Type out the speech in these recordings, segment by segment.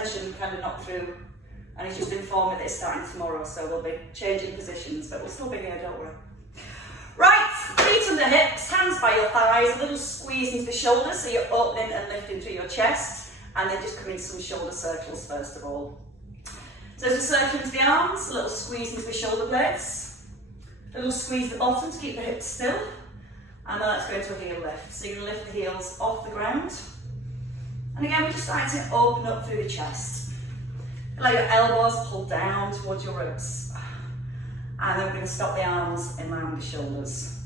extension kind of knocked through, and he's just informed me that it's starting tomorrow, so we'll be changing positions, but we'll still be here, don't worry. Right, feet under hips, hands by your thighs, a little squeeze into the shoulders, so you're opening and lifting through your chest, and then just come into some shoulder circles first of all. So as we circle into the arms, a little squeeze into the shoulder blades, a little squeeze the bottom to keep the hips still, and then let's go into a heel lift. So you're going to lift the heels off the ground, and again we're just starting to open up through the chest. Let your elbows pull down towards your ribs. And then we're going to stop the arms in line with the shoulders.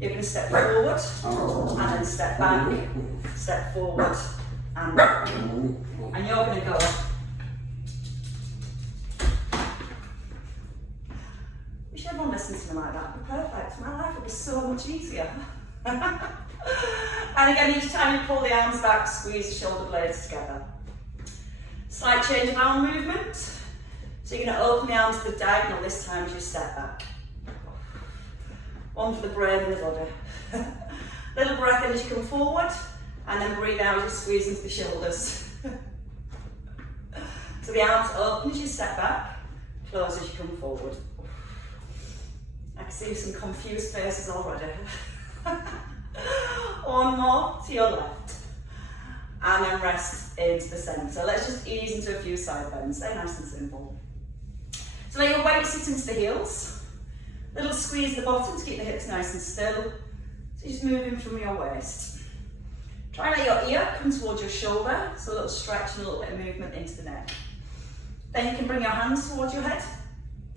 You're going to step forward, and then step back, step forward, and back. And you're going to go. Wish everyone listened to me like that. It'd be perfect. My life would be so much easier. And again, each time you pull the arms back, squeeze the shoulder blades together. Slight change of arm movement. So you're going to open the arms to the diagonal this time as you step back. One for the brain and the body. Little breath in as you come forward, and then breathe out as you squeeze into the shoulders. So the arms open as you step back, close as you come forward. I can see some confused faces already. One more to your left. And then rest into the centre. Let's just ease into a few side bends. They're nice and simple. So let your weight sit into the heels. Little squeeze the bottom to keep the hips nice and still. So just moving from your waist. Try and let your ear come towards your shoulder. So a little stretch and a little bit of movement into the neck. Then you can bring your hands towards your head.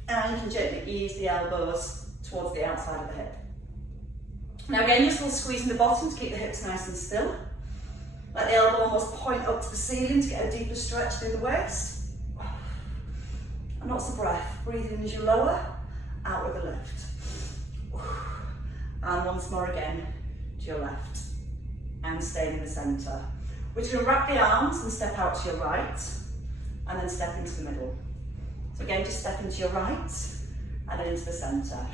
And you can gently ease the elbows towards the outside of the hip. Now again, just a little squeeze in the bottom to keep the hips nice and still. Let the elbow almost point up to the ceiling to get a deeper stretch through the waist. And lots of breath. Breathe in as you lower, out with the lift. And once more again to your left. And stay in the centre. We're just going to wrap the arms and step out to your right. And then step into the middle. So again, just step into your right and then into the centre.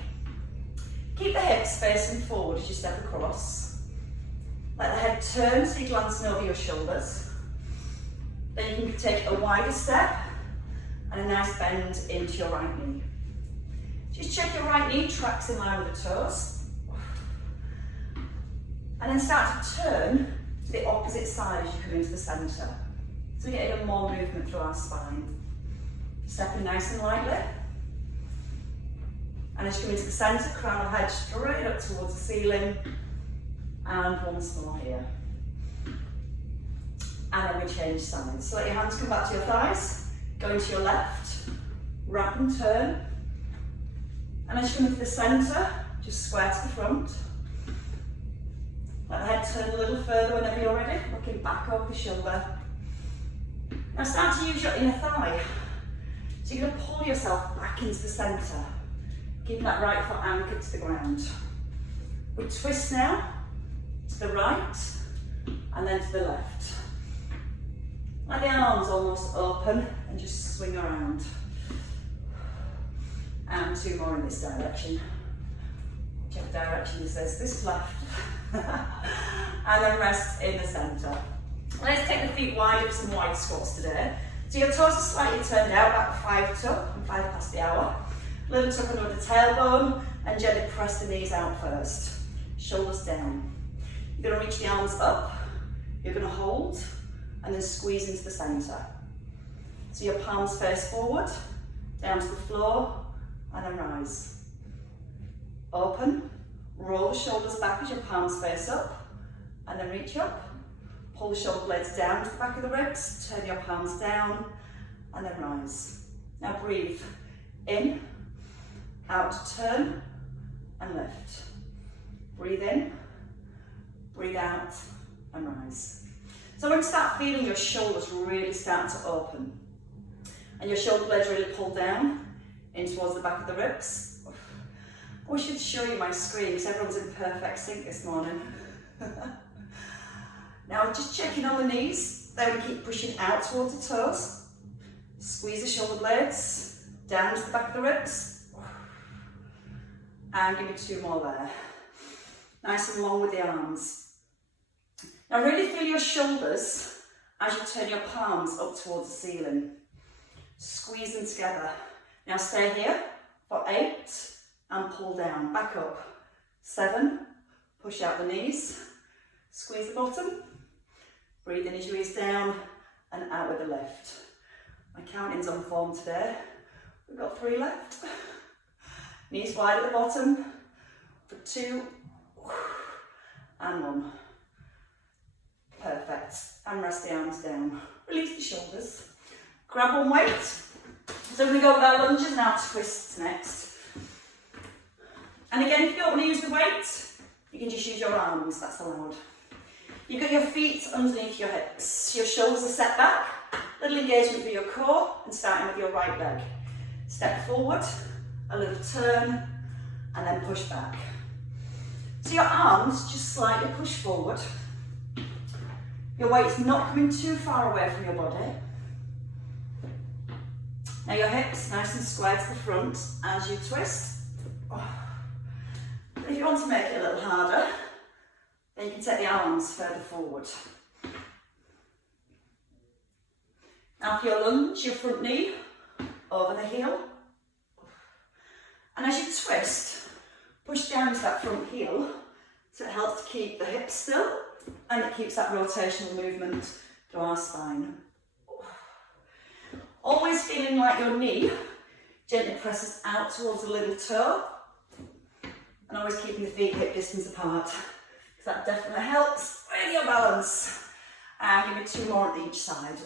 Keep the hips facing forward as you step across. Let the head turn so you're glancing over your shoulders. Then you can take a wider step and a nice bend into your right knee. Just check your right knee tracks in line with the toes. And then start to turn to the opposite side as you come into the centre. So we get even more movement through our spine. Stepping nice and lightly. And as you come into the centre, crown of head straight up towards the ceiling. And once more here. And then we change sides. So let your hands come back to your thighs. Go into your left, wrap and turn. And as you come into the centre, just square to the front. Let the head turn a little further whenever you're ready, looking back over the shoulder. Now start to use your inner thigh. So you're going to pull yourself back into the centre, keeping that right foot anchored to the ground. We twist now to the right and then to the left. Let the arms almost open and just swing around. And two more in this direction. Whichever direction this is. This is left. And then rest in the centre. Let's take the feet wide for some wide squats today. So your toes are slightly turned out, back 5 tuck and 5 past the hour. Little tuck under the tailbone and gently press the knees out first. Shoulders down. You're going to reach the arms up. You're going to hold. And then squeeze into the centre. So your palms face forward, down to the floor, and then rise. Open, roll the shoulders back as your palms face up, and then reach up. Pull the shoulder blades down to the back of the ribs, turn your palms down, and then rise. Now breathe in, out to turn, and lift. Breathe in, breathe out, and rise. So when you start feeling your shoulders really start to open and your shoulder blades really pull down in towards the back of the ribs. I wish I'd show you my screen because everyone's in perfect sync this morning. Now just checking on the knees, then we keep pushing out towards the toes. Squeeze the shoulder blades down to the back of the ribs. And give me 2 more there. Nice and long with the arms. Now really feel your shoulders as you turn your palms up towards the ceiling. Squeeze them together. Now stay here for 8 and pull down. Back up. 7, push out the knees. Squeeze the bottom. Breathe in as you ease down and out with the lift. My counting's on form today. We've got 3 left. Knees wide at the bottom for 2 and 1. Perfect. And rest the arms down. Release the shoulders. Grab one weight. So we're going to go with our lunges and our twists next. And again, if you don't want to use the weight, you can just use your arms, that's allowed. You've got your feet underneath your hips. Your shoulders are set back. Little engagement through your core and starting with your right leg. Step forward, a little turn, and then push back. So your arms just slightly push forward. Your weight's not coming too far away from your body. Now your hips nice and square to the front as you twist. But if you want to make it a little harder, then you can take the arms further forward. Now for your lunge, your front knee over the heel. And as you twist, push down to that front heel so it helps to keep the hips still and it keeps that rotational movement through our spine. Always feeling like your knee gently presses out towards the little toe and always keeping the feet hip distance apart because that definitely helps with your balance. And give me 2 more on each side.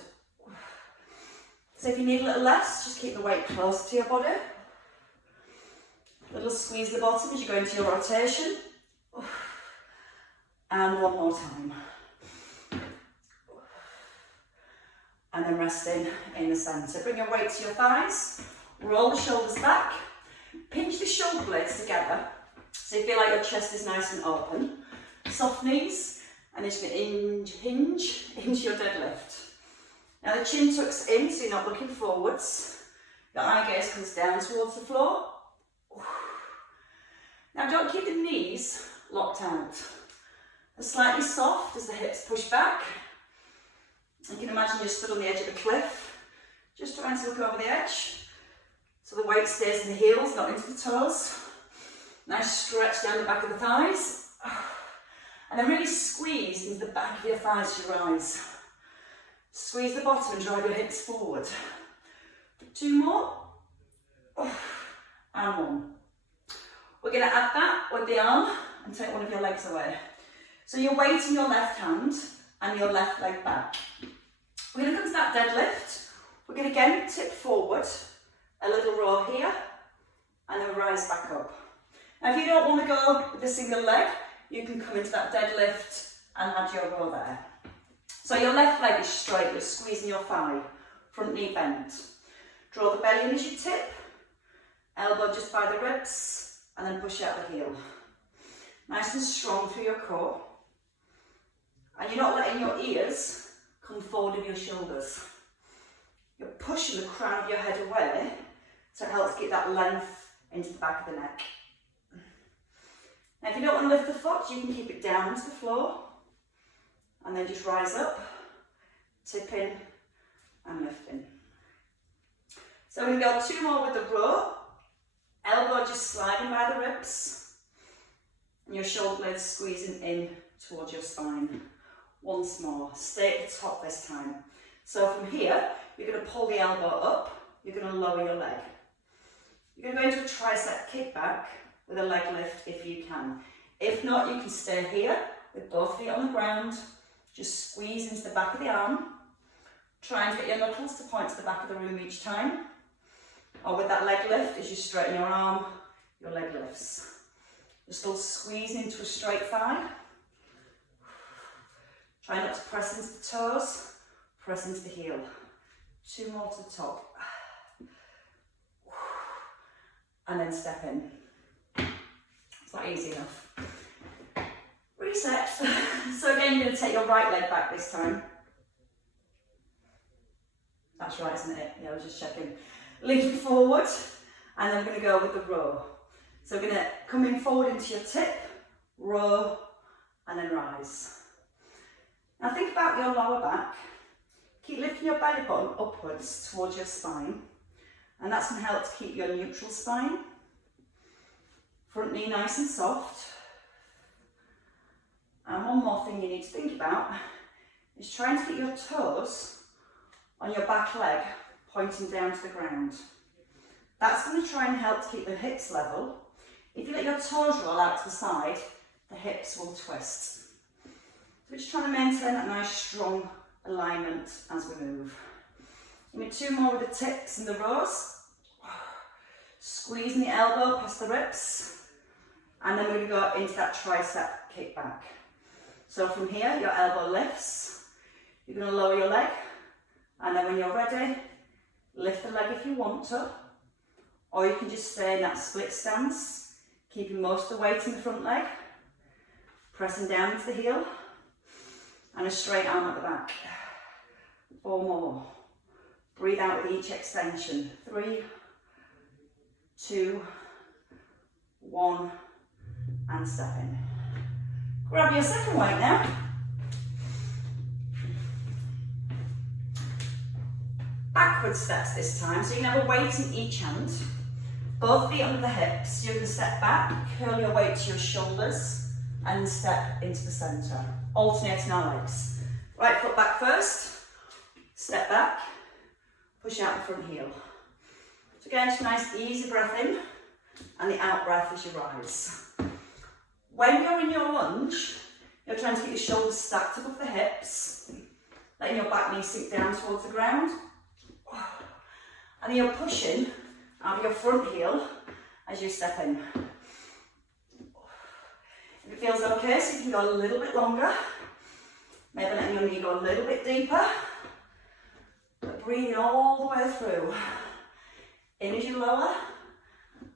So if you need a little less, just keep the weight close to your body. A little squeeze the bottom as you go into your rotation. And 1 more time. And then resting in the centre. Bring your weight to your thighs. Roll the shoulders back. Pinch the shoulder blades together. So you feel like your chest is nice and open. Soft knees. And then you can hinge into your deadlift. Now the chin tucks in so you're not looking forwards. Your eye gaze comes down towards the floor. Now don't keep the knees locked out. They're slightly soft as the hips push back. You can imagine you're stood on the edge of a cliff, just trying to look over the edge. So the weight stays in the heels, not into the toes. Nice stretch down the back of the thighs. And then really squeeze into the back of your thighs to rise. Squeeze the bottom and drive your hips forward. 2 more. And 1. We're going to add that with the arm and take one of your legs away. So your weight in your left hand and your left leg back. We're going to come to that deadlift. We're going to again tip forward, a little row here, and then rise back up. Now if you don't want to go with a single leg, you can come into that deadlift and add your row there. So your left leg is straight, you're squeezing your thigh, front knee bent. Draw the belly in as you tip, elbow just by the ribs, and then push out the heel. Nice and strong through your core. And you're not letting your ears come forward of your shoulders. You're pushing the crown of your head away, so it helps get that length into the back of the neck. Now if you don't want to lift the foot, you can keep it down to the floor, and then just rise up, tipping and lifting. So we're going to go 2 more with the row. Elbow just sliding by the ribs, and your shoulder blades squeezing in towards your spine. Once more, stay at the top this time. So from here, you're going to pull the elbow up, you're going to lower your leg. You're going to go into a tricep kickback with a leg lift if you can. If not, you can stay here with both feet on the ground, just squeeze into the back of the arm, try and get your knuckles to point to the back of the room each time. Or with that leg lift, as you straighten your arm, your leg lifts. You're still squeezing into a straight thigh. Try not to press into the toes, press into the heel. 2 more to the top. And then step in. It's not easy enough. Reset. So again, you're going to take your right leg back this time. That's right, isn't it? Yeah, I was just checking. Lean forward, and then we're going to go with the row. So we're going to come in forward into your tip, row, and then rise. Now think about your lower back. Keep lifting your belly button upwards towards your spine, and that's going to help to keep your neutral spine. Front knee nice and soft. And one more thing you need to think about is trying to get your toes on your back leg pointing down to the ground. That's going to try and help to keep the hips level. If you let your toes roll out to the side, the hips will twist. So we're just trying to maintain that nice strong alignment as we move. Give me 2 more with the tips and the rows. Squeezing the elbow past the ribs. And then we're going to go into that tricep kick back. So from here, your elbow lifts. You're going to lower your leg. And then when you're ready, lift the leg if you want to. Or you can just stay in that split stance, keeping most of the weight in the front leg. Pressing down into the heel. And a straight arm at the back. 4 more. Breathe out with each extension. 3, 2, 1, and step in. Grab your second weight now. Backward steps this time, so you can have a weight in each hand. Both feet under the hips. You're going to step back, curl your weight to your shoulders, and step into the centre. Alternating our legs. Right foot back first, step back, push out the front heel. So again, just a nice easy breath in, and the out breath as you rise. When you're in your lunge, you're trying to keep your shoulders stacked above the hips, letting your back knee sink down towards the ground. And then you're pushing out of your front heel as you step in. If it feels okay, so you can go a little bit longer. Maybe letting your knee go a little bit deeper. But breathing all the way through. In as you lower,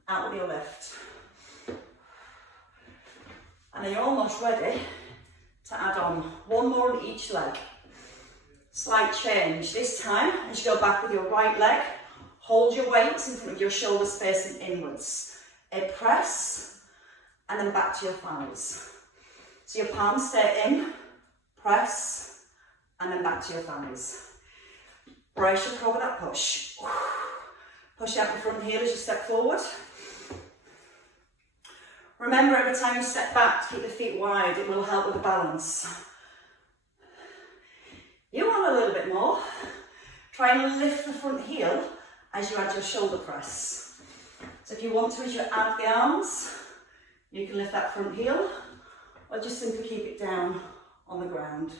out with your lift. And then you're almost ready to add on 1 more on each leg. Slight change. This time, as you go back with your right leg, hold your weights in front of your shoulders facing inwards. A press, and then back to your thighs. So your palms stay in, press, and then back to your thighs. Brace your core with that push. Push out the front heel as you step forward. Remember, every time you step back, to keep the feet wide. It will help with the balance. You want a little bit more. Try and lift the front heel as you add your shoulder press. So if you want to, as you add the arms, you can lift that front heel, or just simply keep it down on the ground.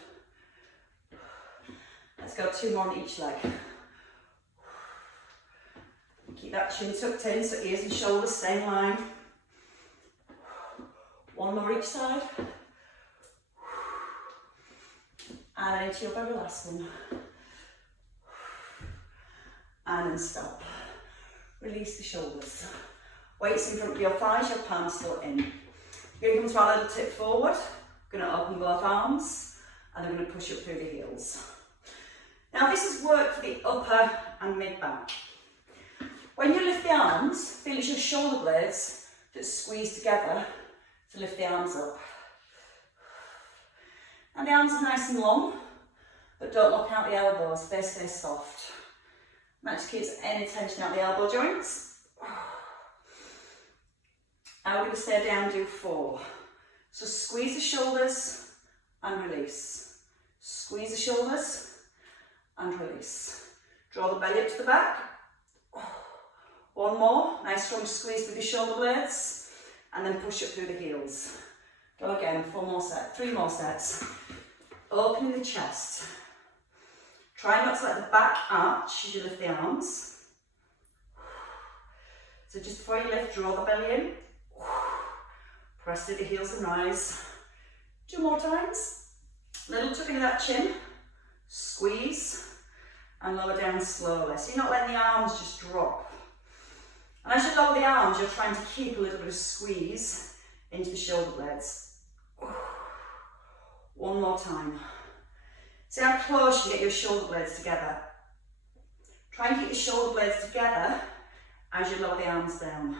Let's go 2 more on each leg. Keep that chin tucked in so ears and shoulders stay in line. 1 more each side. And into your very last one. And then stop. Release the shoulders. Weights in front of your thighs, your palms still in. You're going to come to our little tip forward. We're going to open both arms, and then we're going to push up through the heels. Now this is work for the upper and mid back. When you lift the arms, feel it's your shoulder blades that squeeze together to lift the arms up. And the arms are nice and long, but don't lock out the elbows, they stay soft. And that just keeps any tension out the elbow joints. Now we're going to stay down, do 4. So squeeze the shoulders and release. Squeeze the shoulders and release. Draw the belly up to the back. 1 more, nice strong squeeze with your shoulder blades, and then push up through the heels. Go again, 3 more sets. Opening the chest. Try not to let the back arch as you lift the arms. So just before you lift, draw the belly in. Press through the heels and rise. 2 more times. Little tucking of that chin. Squeeze and lower down slowly. So you're not letting the arms just drop. And as you lower the arms, you're trying to keep a little bit of squeeze into the shoulder blades. 1 more time. See how close you get your shoulder blades together. Try and keep the shoulder blades together as you lower the arms down.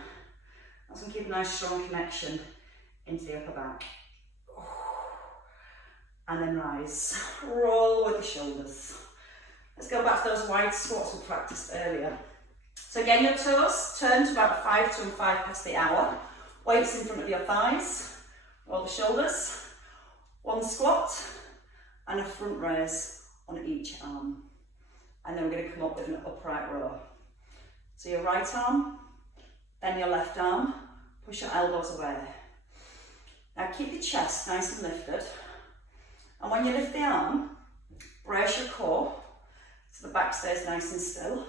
That's going to keep a nice strong connection into the upper back. And then rise. Roll with the shoulders. Let's go back to those wide squats we practiced earlier. So again, your toes turn to about 5 to 5 past the hour. Weights in front of your thighs, roll the shoulders. One squat and a front raise on each arm. And then we're going to come up with an upright row. So your right arm, then your left arm, push your elbows away. Now keep the chest nice and lifted. And when you lift the arm, brace your core so the back stays nice and still.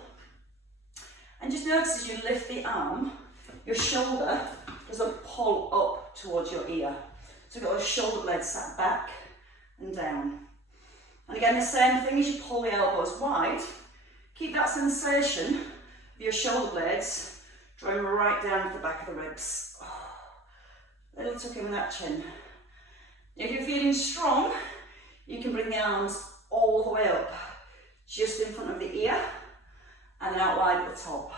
And just notice as you lift the arm, your shoulder doesn't pull up towards your ear. So you've got those shoulder blades sat back and down. And again, the same thing as you pull the elbows wide, keep that sensation of your shoulder blades drawing right down to the back of the ribs. Little tuck in with that chin. If you're feeling strong, you can bring the arms all the way up, just in front of the ear, and then out wide at the top.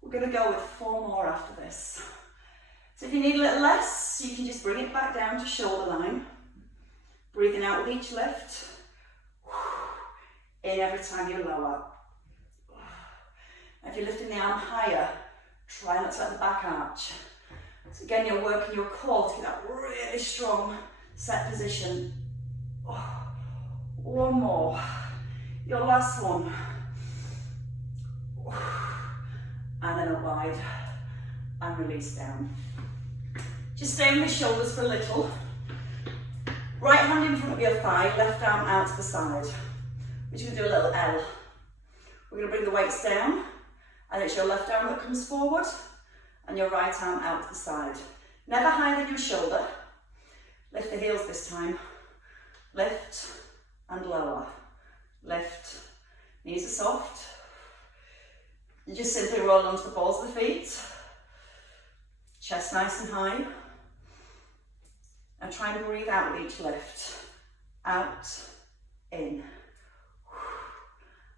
We're going to go with 4 more after this. So if you need a little less, you can just bring it back down to shoulder line. Breathing out with each lift. In every time you lower. If you're lifting the arm higher, try not to let the back arch. So again, you're working your core to get that really strong set position. One more. Your last one. And then up wide. And release down. Just stay with the shoulders for a little. Right hand in front of your thigh, left arm out to the side. We're just going to do a little L. We're going to bring the weights down, and it's your left arm that comes forward, and your right arm out to the side. Never higher than your shoulder. Lift the heels this time. Lift and lower. Lift. Knees are soft. You just simply roll onto the balls of the feet. Chest nice and high. And try and breathe out with each lift. Out, in.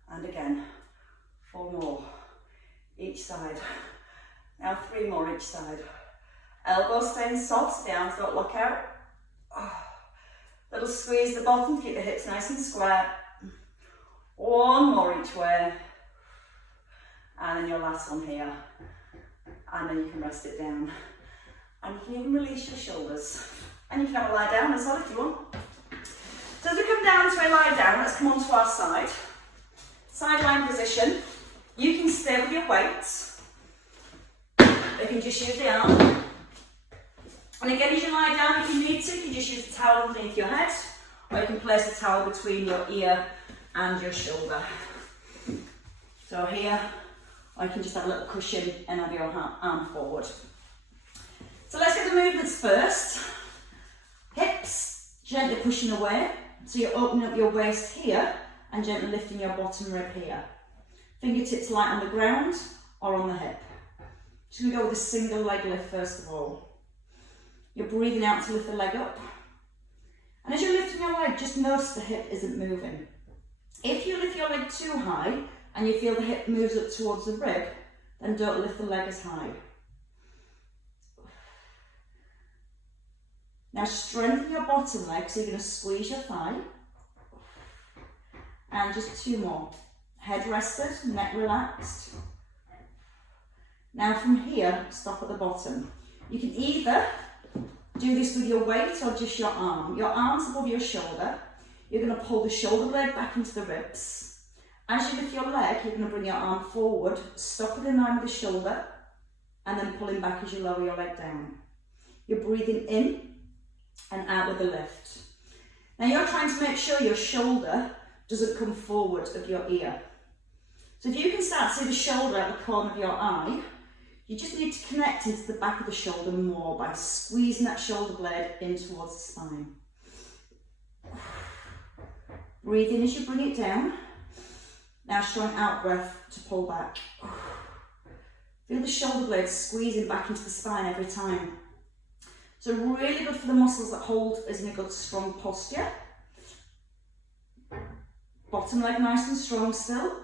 And again. 4 more. Each side. Now 3 more each side. Elbows staying soft, the arms don't lock out. Little squeeze the bottom, keep the hips nice and square. 1 more each way. And then your last one here. And then you can rest it down. And you can even release your shoulders. And you can have a lie down as well if you want. So as we come down to a lie down, let's come onto our side. Side lying position. You can stay with your weights. You can just use the arm. And again, as you lie down, if you need to, you can just use the towel underneath your head, or you can place the towel between your ear and your shoulder. So here, or you can just have a little cushion and have your arm forward. So let's get the movements first. Hips gently pushing away, so you're opening up your waist here and gently lifting your bottom rib here. Fingertips light on the ground or on the hip. Just going to go with a single leg lift first of all. You're breathing out to lift the leg up. And as you're lifting your leg, just notice the hip isn't moving. If you lift your leg too high and you feel the hip moves up towards the rib, then don't lift the leg as high. Now strengthen your bottom leg, so you're going to squeeze your thigh. And just 2 more. Head rested, neck relaxed. Now from here, stop at the bottom. You can either do this with your weight or just your arm. Your arm's above your shoulder. You're going to pull the shoulder blade back into the ribs. As you lift your leg, you're going to bring your arm forward, stop it in line with the shoulder, and then pulling back as you lower your leg down. You're breathing in and out with the lift. Now you're trying to make sure your shoulder doesn't come forward of your ear. So if you can start to see the shoulder at the corner of your eye, you just need to connect into the back of the shoulder more by squeezing that shoulder blade in towards the spine. Breathe in as you bring it down. Now strong out breath to pull back. Feel the shoulder blade squeezing back into the spine every time. So really good for the muscles that hold us in a good strong posture. Bottom leg nice and strong still.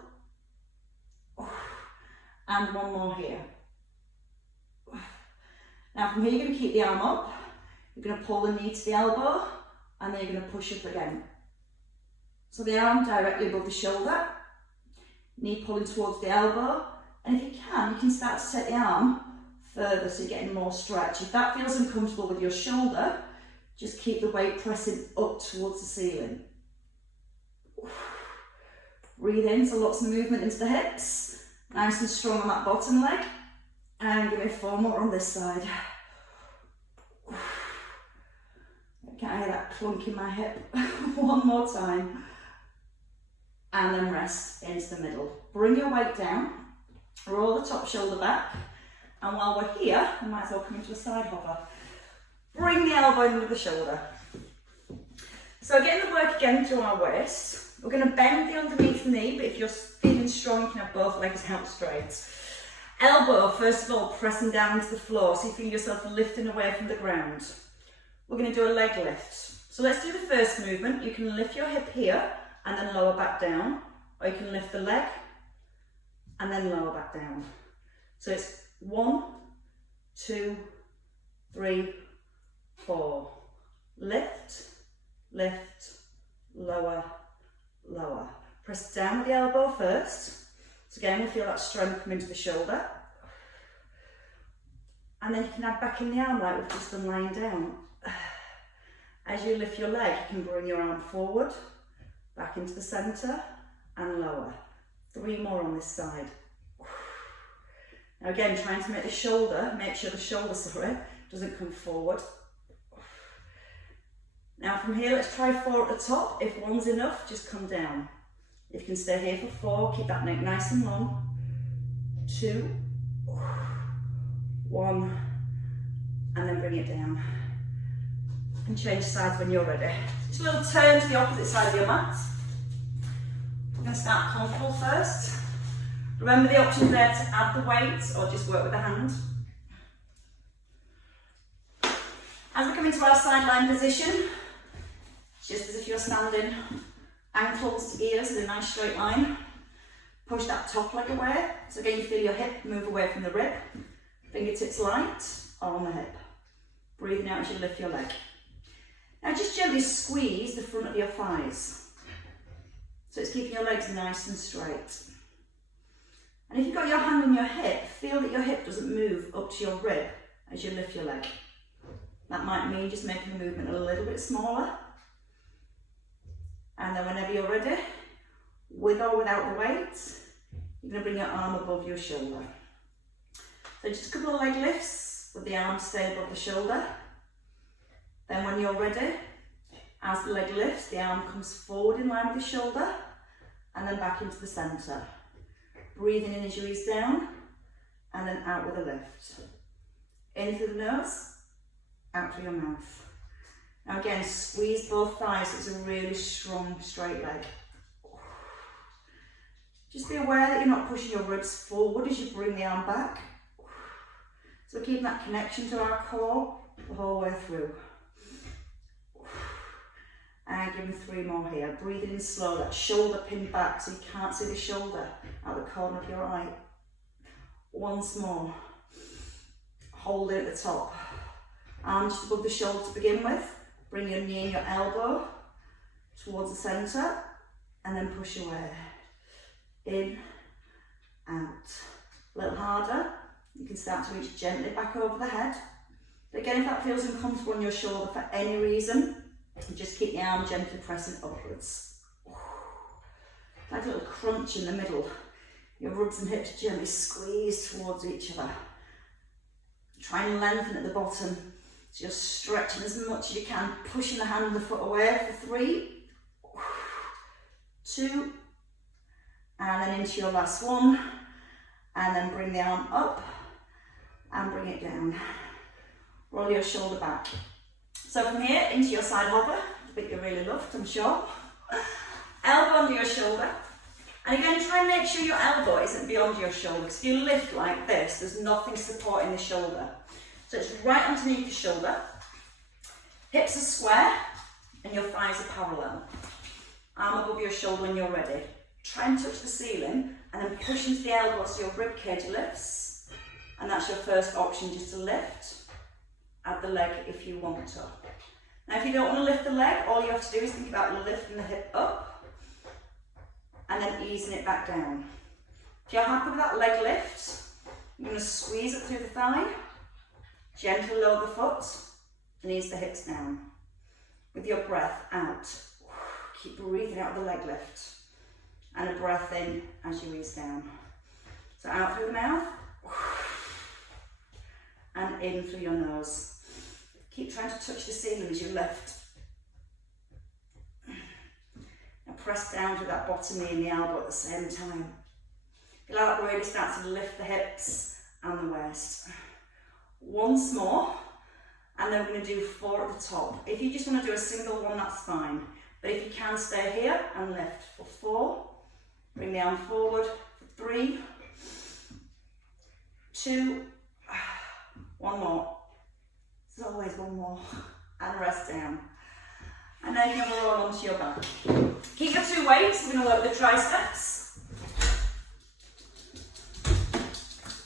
And 1 more here. Now from here you're going to keep the arm up. You're going to pull the knee to the elbow, and then you're going to push up again. So the arm directly above the shoulder, knee pulling towards the elbow, and if you can start to take the arm further so you're getting more stretch. If that feels uncomfortable with your shoulder, just keep the weight pressing up towards the ceiling. Breathe in, so lots of movement into the hips, nice and strong on that bottom leg, and give me 4 more on this side. Can I hear that clunk in my hip? 1 more time. And then rest into the middle. Bring your weight down, roll the top shoulder back, and while we're here, we might as well come into a side hover. Bring the elbow under the shoulder. So getting the work again through our waist. We're going to bend the underneath knee, but if you're feeling strong, you can have both legs out straight. Elbow, first of all, pressing down to the floor, so you feel yourself lifting away from the ground. We're going to do a leg lift. So let's do the first movement. You can lift your hip here, and then lower back down, or you can lift the leg and then lower back down. So it's 1, 2, 3, 4. Lift, lift, lower, lower. Press down with the elbow first. So again, we feel that strength come into the shoulder. And then you can add back in the arm like we've just done lying down. As you lift your leg, you can bring your arm forward, back into the centre and lower. 3 more on this side. Now again, trying to make sure the shoulder, doesn't come forward. Now from here, let's try 4 at the top. If 1's enough, just come down. If you can stay here for 4, keep that neck nice and long. 2, 1, and then bring it down. And change sides when you're ready. Just a little turn to the opposite side of your mat. We're going to start comfortable first. Remember the option there to add the weight or just work with the hand. As we come into our sideline position, just as if you're standing, ankles to ears in a nice straight line. Push that top leg away. So again, you feel your hip move away from the rib. Fingertips light or on the hip. Breathing out as you lift your leg. Now just gently squeeze the front of your thighs. So it's keeping your legs nice and straight. And if you've got your hand on your hip, feel that your hip doesn't move up to your rib as you lift your leg. That might mean just making the movement a little bit smaller. And then whenever you're ready, with or without the weight, you're going to bring your arm above your shoulder. So just a couple of leg lifts with the arm staying above the shoulder. Then when you're ready, as the leg lifts, the arm comes forward in line with the shoulder and then back into the centre. Breathing in as you ease down and then out with a lift. In through the nose, out through your mouth. Now again, squeeze both thighs so it's a really strong straight leg. Just be aware that you're not pushing your ribs forward as you bring the arm back. So we're keeping that connection to our core the whole way through. And give me 3 more here. Breathing in slow, that shoulder pinned back so you can't see the shoulder out the corner of your eye. Once more. Hold it at the top. Arm just above the shoulder to begin with. Bring your knee and your elbow towards the centre and then push away. In, out. A little harder. You can start to reach gently back over the head. But again, if that feels uncomfortable on your shoulder for any reason, just keep the arm gently pressing upwards. Like a little crunch in the middle. Your ribs and hips gently squeeze towards each other. Try and lengthen at the bottom. So you're stretching as much as you can, pushing the hand and the foot away for 3, 2, and then into your last one. And then bring the arm up and bring it down. Roll your shoulder back. So from here into your side hover, the bit you really loved, I'm sure. Elbow under your shoulder. And again, try and make sure your elbow isn't beyond your shoulder, because if you lift like this, there's nothing supporting the shoulder. So it's right underneath the shoulder. Hips are square and your thighs are parallel. Arm above your shoulder when you're ready. Try and touch the ceiling and then push into the elbow so your rib cage lifts. And that's your first option, just to lift. Add the leg if you want to. Now if you don't want to lift the leg, all you have to do is think about lifting the hip up and then easing it back down. If you're happy with that leg lift, you're going to squeeze it through the thigh, gently lower the foot, and ease the hips down. With your breath out, keep breathing out the leg lift, and a breath in as you ease down. So out through the mouth, and in through your nose. Keep trying to touch the ceiling as you lift. Now press down to that bottom knee and the elbow at the same time. Feel how that really starts to lift the hips and the waist. Once more, and then we're going to do 4 at the top. If you just want to do a single one, that's fine. But if you can, stay here and lift for 4. Bring the arm forward for 3, 2, 1 more. There's always 1 more. And rest down. And then you're going to roll onto your back. Keep your 2 weights. We're going to work the triceps.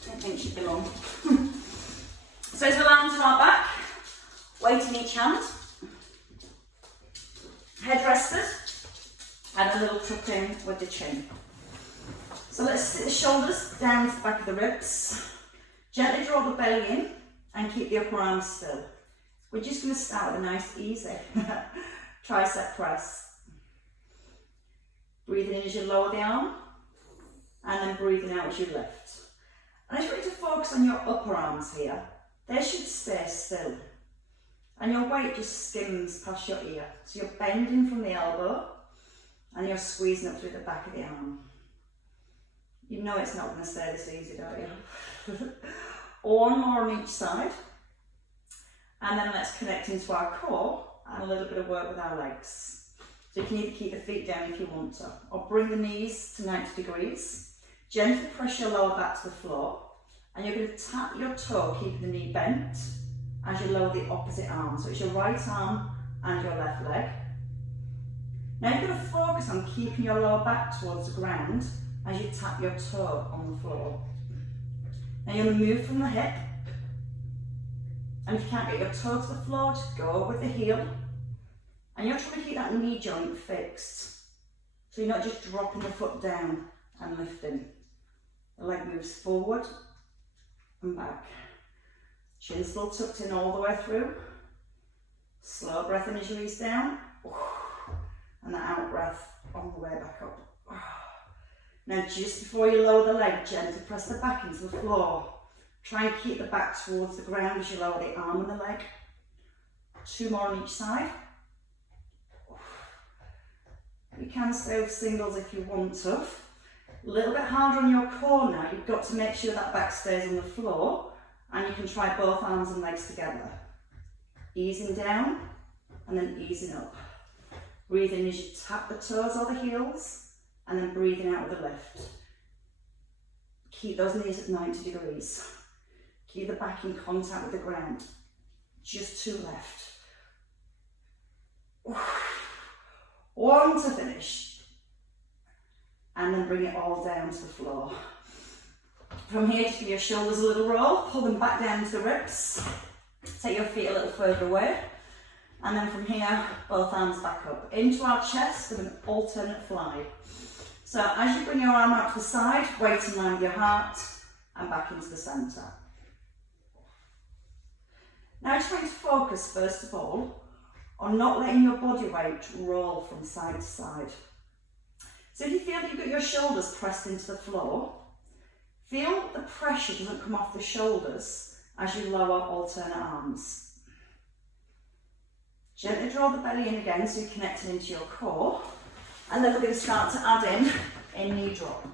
I think should be long. So as we land to our back, weight in each hand, head rested, and a little tuck in with the chin. So let's sit the shoulders down to the back of the ribs. Gently draw the belly in and keep the upper arms still. We're just going to start with a nice easy tricep press. Breathing in as you lower the arm, and then breathing out as you lift. And I just want you to focus on your upper arms here. They should stay still. And your weight just skims past your ear. So you're bending from the elbow and you're squeezing up through the back of the arm. You know it's not going to stay this easy, don't you? 1 more on each side. And then let's connect into our core and a little bit of work with our legs. So you can either keep the feet down if you want to, or bring the knees to 90 degrees. Gently press your lower back to the floor. And you're going to tap your toe, keeping the knee bent, as you lower the opposite arm. So it's your right arm and your left leg. Now you're going to focus on keeping your lower back towards the ground as you tap your toe on the floor. Now you're going to move from the hip. And if you can't get your toe to the floor, just go with the heel. And you're trying to keep that knee joint fixed. So you're not just dropping the foot down and lifting. The leg moves forward and back. Chin still tucked in all the way through. Slow breath in as you ease down. And the out breath on the way back up. Now just before you lower the leg, gently press the back into the floor. Try and keep the back towards the ground as you lower the arm and the leg. 2 more on each side. You can stay with singles if you want to. A little bit harder on your core now. You've got to make sure that back stays on the floor, and you can try both arms and legs together. Easing down and then easing up. Breathing as you tap the toes or the heels, and then breathing out with a lift. Keep those knees at 90 degrees. Keep the back in contact with the ground. Just 2 left. 1 to finish. And then bring it all down to the floor. From here, just give your shoulders a little roll, pull them back down to the ribs. Take your feet a little further away. And then from here, both arms back up. Into our chest with an alternate fly. So as you bring your arm out to the side, weight in line with your heart, and back into the centre. Now I just want you to focus, first of all, on not letting your body weight roll from side to side. So if you feel that you've got your shoulders pressed into the floor, feel the pressure doesn't come off the shoulders as you lower alternate arms. Gently draw the belly in again so you're connecting into your core. And then we're going to start to add in a knee drop.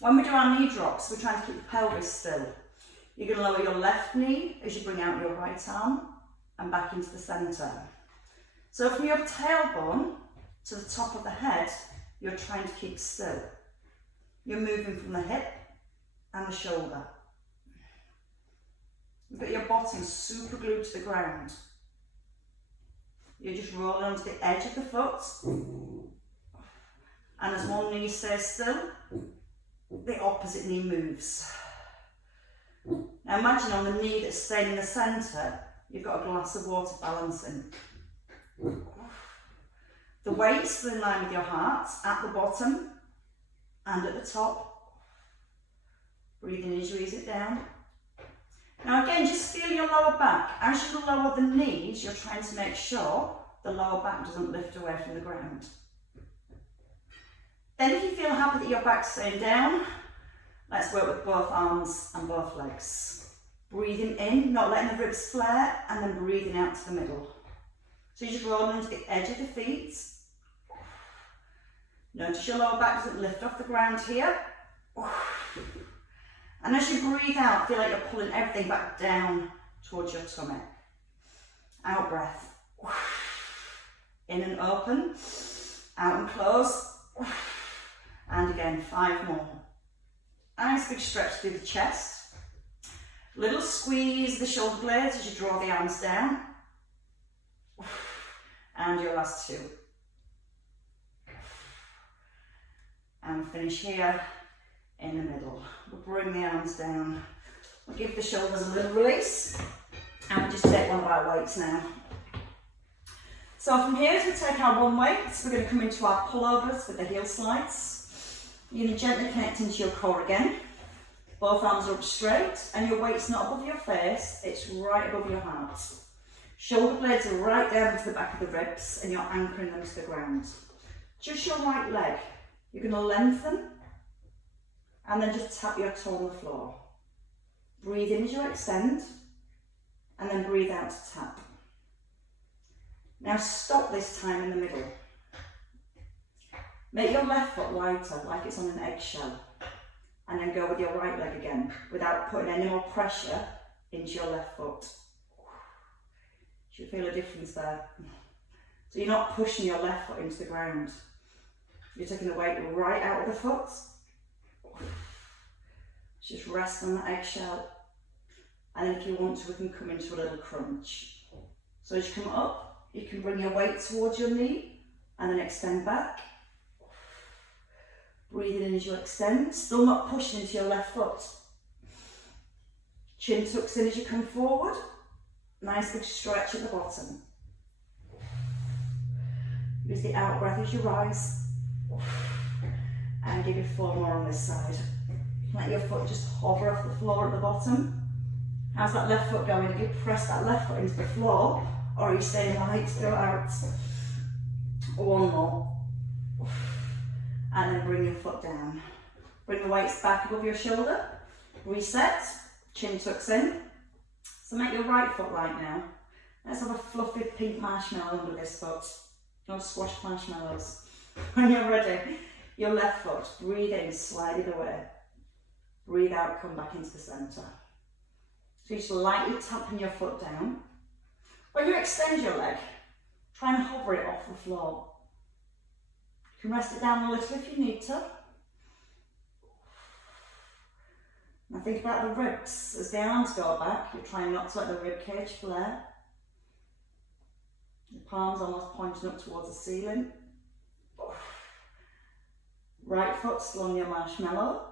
When we do our knee drops, we're trying to keep the pelvis still. You're going to lower your left knee as you bring out your right arm and back into the centre. So from your tailbone to the top of the head, you're trying to keep still. You're moving from the hip and the shoulder. You've got your bottom super glued to the ground. You're just rolling onto the edge of the foot. And as one knee stays still, the opposite knee moves. Now imagine on the knee that's staying in the centre, you've got a glass of water balancing. The weight's in line with your heart at the bottom, and at the top. Breathing in as you ease it down. Now again, just feel your lower back. As you lower the knees, you're trying to make sure the lower back doesn't lift away from the ground. Then if you feel happy that your back's staying down, let's work with both arms and both legs. Breathing in, not letting the ribs flare, and then breathing out to the middle. So you're just rolling into the edge of the feet. Notice your lower back doesn't lift off the ground here. And as you breathe out, feel like you're pulling everything back down towards your tummy. Out breath. In and open. Out and close. And again, 5 more. Nice big stretch through the chest. Little squeeze the shoulder blades as you draw the arms down. And your last 2. And finish here in the middle. We'll bring the arms down. We'll give the shoulders a little release. And we'll just take one of our weights now. So from here, as we take our one weight, we're going to come into our pullovers with the heel slides. You're going to gently connect into your core again. Both arms are up straight, and your weight's not above your face, it's right above your heart. Shoulder blades are right down to the back of the ribs, and you're anchoring them to the ground. Just your right leg. You're going to lengthen, and then just tap your toe on the floor. Breathe in as you extend, and then breathe out to tap. Now stop this time in the middle. Make your left foot lighter, like it's on an eggshell, and then go with your right leg again, without putting any more pressure into your left foot. You should feel a difference there. So you're not pushing your left foot into the ground. You're taking the weight right out of the foot. Just rest on that eggshell. And then if you want to, we can come into a little crunch. So as you come up, you can bring your weight towards your knee and then extend back. Breathing in as you extend, still not pushing into your left foot. Chin tucks in as you come forward. Nice big stretch at the bottom. Use the out breath as you rise. And give you 4 more on this side. Let your foot just hover off the floor at the bottom. How's that left foot going? If you press that left foot into the floor, or are you staying light? Go out. 1 more. And then bring your foot down. Bring the weights back above your shoulder. Reset. Chin tucks in. So make your right foot light now. Let's have a fluffy pink marshmallow under this foot. No squashed marshmallows. When you're ready, your left foot, breathe in, slide it away. Breathe out, come back into the centre. So you're just lightly tapping your foot down. When you extend your leg, try and hover it off the floor. You can rest it down a little if you need to. Now think about the ribs. As the arms go back, you're trying not to let the rib cage flare. The palms almost pointing up towards the ceiling. Right foot still on your marshmallow.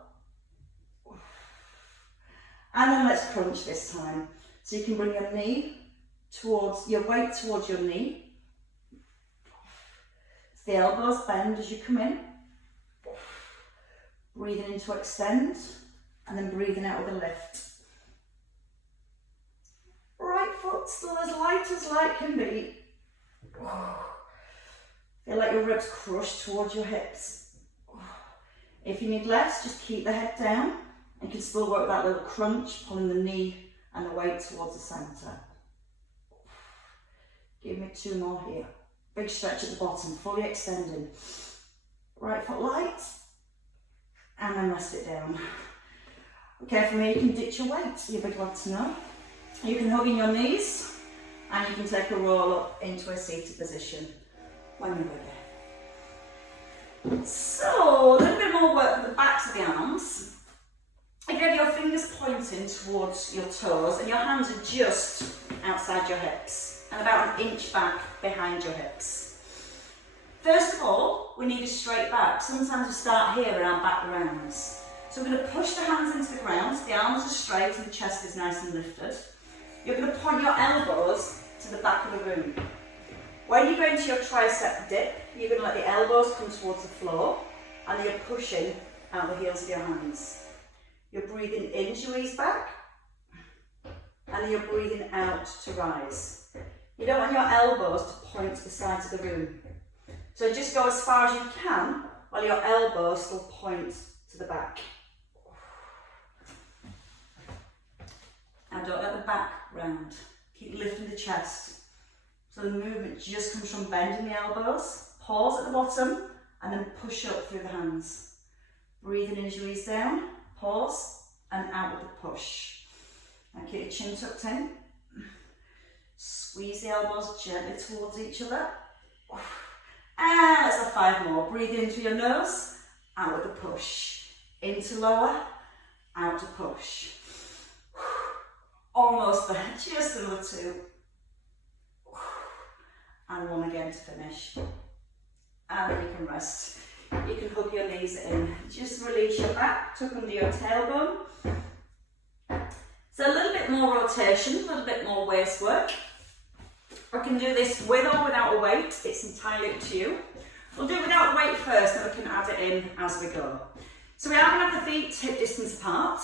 And then let's crunch this time. So you can bring your knee towards, your weight towards your knee. So the elbows bend as you come in. Breathing in to extend. And then breathing out with a lift. Right foot still as light can be. Feel like your ribs crush towards your hips. If you need less, just keep the head down. And you can still work that little crunch, pulling the knee and the weight towards the centre. Give me 2 more here. Big stretch at the bottom, fully extending. Right foot light. And then rest it down. Okay, from here you can ditch your weight, you're big lad to know. You can hug in your knees and you can take a roll up into a seated position when you're ready. So, a little bit more work for the backs of the arms. Again, your fingers pointing towards your toes and your hands are just outside your hips and about 1 inch back behind your hips. First of all, we need a straight back. Sometimes we start here in our back rounds. So we're going to push the hands into the ground, the arms are straight and the chest is nice and lifted. You're going to point your elbows to the back of the room. When you go into your tricep dip, you're going to let the elbows come towards the floor and then you're pushing out the heels of your hands. You're breathing in as you ease back, and then you're breathing out to rise. You don't want your elbows to point to the sides of the room. So just go as far as you can while your elbows still point to the back. And don't let the back round. Keep lifting the chest. So the movement just comes from bending the elbows, pause at the bottom, and then push up through the hands. Breathing in as you ease down, pause, and out with the push. And keep your chin tucked in. Squeeze the elbows gently towards each other. And let's have 5 more. Breathe in through your nose, out with the push. Into lower, out to push. Almost there, just another 2. And 1 again to finish. And then you can rest. You can hug your knees in. Just release your back, tuck under your tailbone. So a little bit more rotation, a little bit more waist work. I can do this with or without a weight, it's entirely up to you. We'll do it without the weight first, then we can add it in as we go. So we are going to have the feet hip distance apart,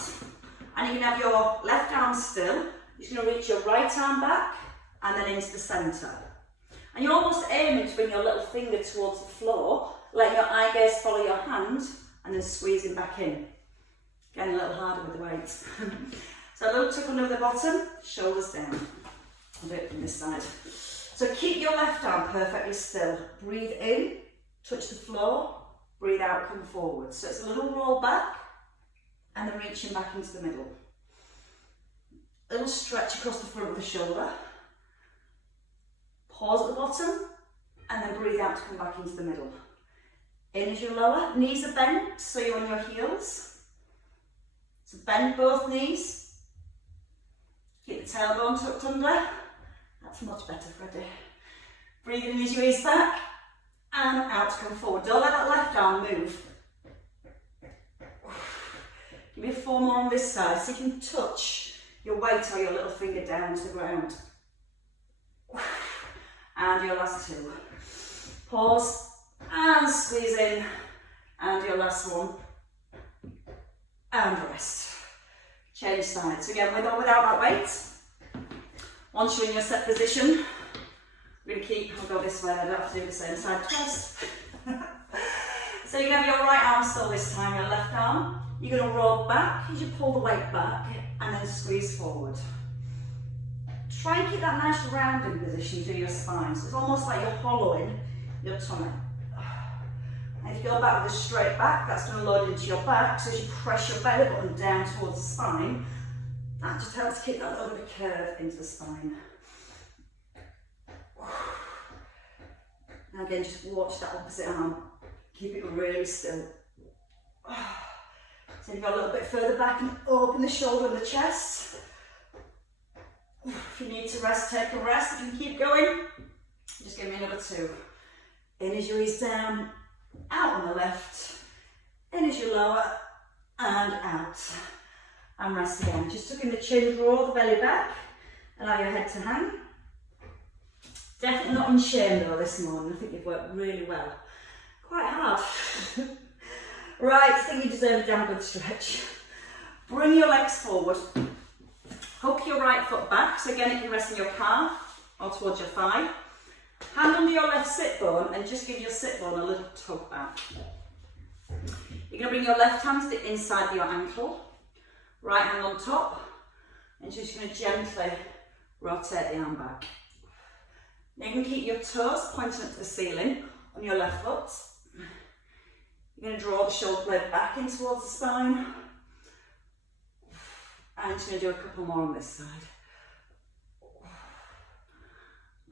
and you can have your left arm still. You're just going to reach your right arm back, and then into the centre. And you're almost aiming to bring your little finger towards the floor, letting your eye gaze follow your hand, and then squeezing back in. Getting a little harder with the weight. So a little tuck under the bottom, shoulders down. I'll do it from this side. So keep your left arm perfectly still. Breathe in, touch the floor, breathe out, come forward. So it's a little roll back, and then reaching back into the middle. A little stretch across the front of the shoulder. Pause at the bottom, and then breathe out to come back into the middle. In as you lower, knees are bent, so you're on your heels. So bend both knees. Keep the tailbone tucked under. That's much better, Freddie. Breathe in as you ease back, and out to come forward. Don't let that left arm move. Give me 4 more on this side, so you can touch your weight or your little finger down to the ground. And your last 2. Pause, and squeeze in, and your last one. And rest. Change sides. Again, with or without that weight. Once you're in your set position, we're going to keep, I'll go this way, I don't have to do the same side twice. So you're going to have your right arm still this time, your left arm. You're going to roll back as you pull the weight back, and then squeeze forward. Try and keep that nice rounding position through your spine. So it's almost like you're hollowing your tummy. And if you go back with a straight back, that's going to load into your back. So as you press your belly button down towards the spine, that just helps keep that little bit of curve into the spine. Now again, just watch that opposite arm. Keep it really still. So you go a little bit further back and open the shoulder and the chest. If you need to rest, take a rest. If you can keep going, just give me another 2. In as you ease down, out on the left. In as you lower, and out. And rest again. Just tuck in the chin, draw the belly back. Allow your head to hang. Definitely not in shame though this morning. I think you've worked really well. Quite hard. Right, I think you deserve a damn good stretch. Bring your legs forward. Hook your right foot back. So again, you can rest on your calf or towards your thigh. Hand under your left sit bone and just give your sit bone a little tug back. You're going to bring your left hand to the inside of your ankle. Right hand on top. And just going to gently rotate the arm back. Now you can keep your toes pointing up to the ceiling on your left foot. You're going to draw the shoulder blade back in towards the spine. And just going to do a couple more on this side.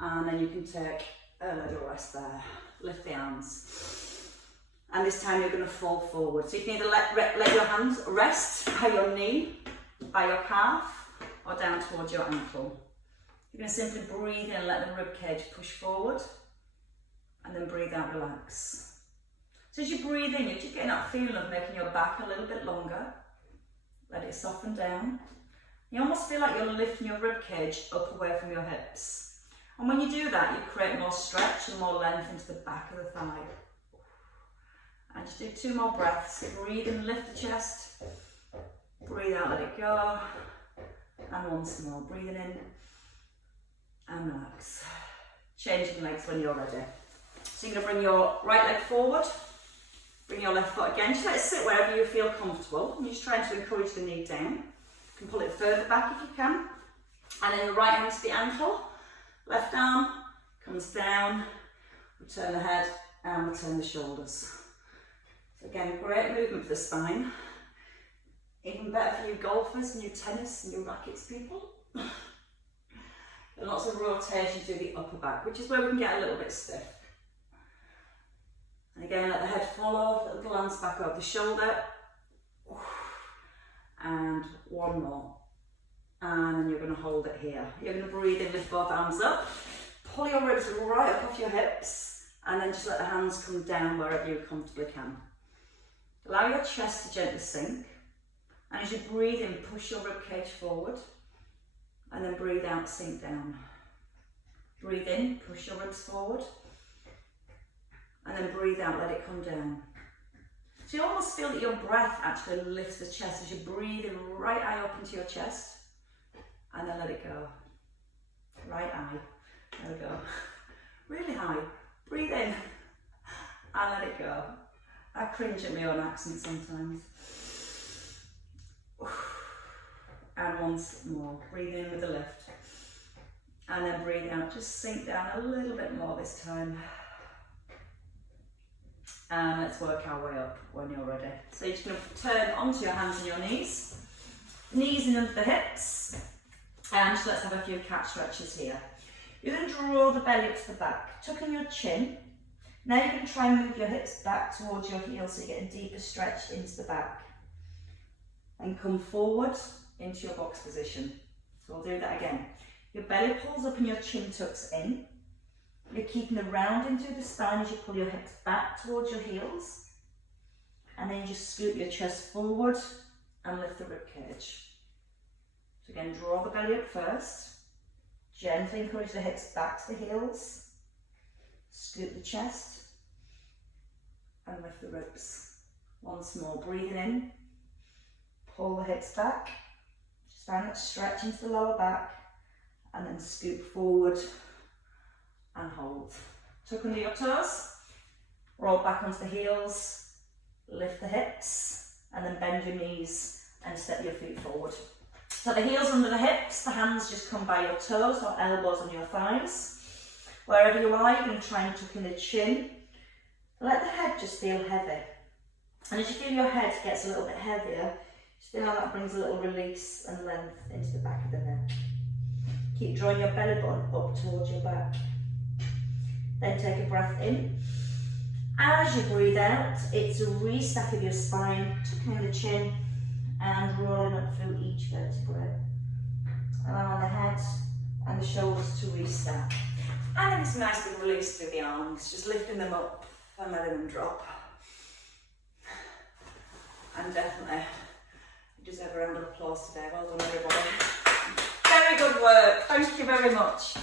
And then you can take a little rest there. Lift the arms. And this time you're going to fall forward. So you can either let your hands rest by your knee, by your calf, or down towards your ankle. You're going to simply breathe in and let the rib cage push forward. And then breathe out, relax. So as you breathe in, you're just getting that feeling of making your back a little bit longer. Let it soften down. You almost feel like you're lifting your rib cage up away from your hips. And when you do that, you create more stretch and more length into the back of the thigh. And just do 2 more breaths. Breathe in, lift the chest. Breathe out, let it go. And once more, breathing in and relax. Changing legs when you're ready. So you're going to bring your right leg forward. Bring your left foot again. Just let it sit wherever you feel comfortable. I'm just trying to encourage the knee down. You can pull it further back if you can. And then your right hand to the ankle. Left arm comes down. Return the head and return the shoulders. So again, great movement for the spine. Even better for you golfers and you tennis and you rackets people. And lots of rotation through the upper back, which is where we can get a little bit stiff. And again, let the head fall off, let the glance back over the shoulder. And 1 more. And then you're going to hold it here. You're going to breathe in, lift both arms up. Pull your ribs right up off your hips. And then just let the hands come down wherever you comfortably can. Allow your chest to gently sink. And as you breathe in, push your ribcage forward. And then breathe out, sink down. Breathe in, push your ribs forward. And then breathe out, let it come down. So you almost feel that your breath actually lifts the chest as you breathe in, right eye up into your chest. And then let it go. Right eye, there we go. Really high. Breathe in and let it go. I cringe at my own accent sometimes. And once more, breathe in with the lift. And then breathe out, just sink down a little bit more this time. And let's work our way up when you're ready. So you're just going to turn onto your hands and your knees. Knees in under the hips. And let's have a few cat stretches here. You're going to draw the belly up to the back, tuck in your chin. Now you're going to try and move your hips back towards your heels so you get a deeper stretch into the back. And come forward into your box position. So we'll do that again. Your belly pulls up and your chin tucks in. You're keeping the rounding through the spine as you pull your hips back towards your heels. And then you just scoop your chest forward and lift the ribcage. So again, draw the belly up first. Gently encourage the hips back to the heels. Scoop the chest and lift the ribs. Once more, breathing in. Pull the hips back. Just find that stretch into the lower back. And then scoop forward and hold. Tuck under your toes. Roll back onto the heels. Lift the hips. And then bend your knees and step your feet forward. So the heels under the hips, the hands just come by your toes or elbows on your thighs. Wherever you are, you're going to try and tuck in the chin. Let the head just feel heavy. And as you feel your head gets a little bit heavier, just feel how that brings a little release and length into the back of the neck. Keep drawing your belly button up towards your back. Then take a breath in. As you breathe out, it's a restack of your spine, tucking in the chin and rolling up through each vertebrae. Allowing the head and the shoulders to restack. And then it's nice big release through the arms, just lifting them up and letting them drop. And definitely, you deserve a round of applause today. Well done, everybody. Very good work. Thank you very much.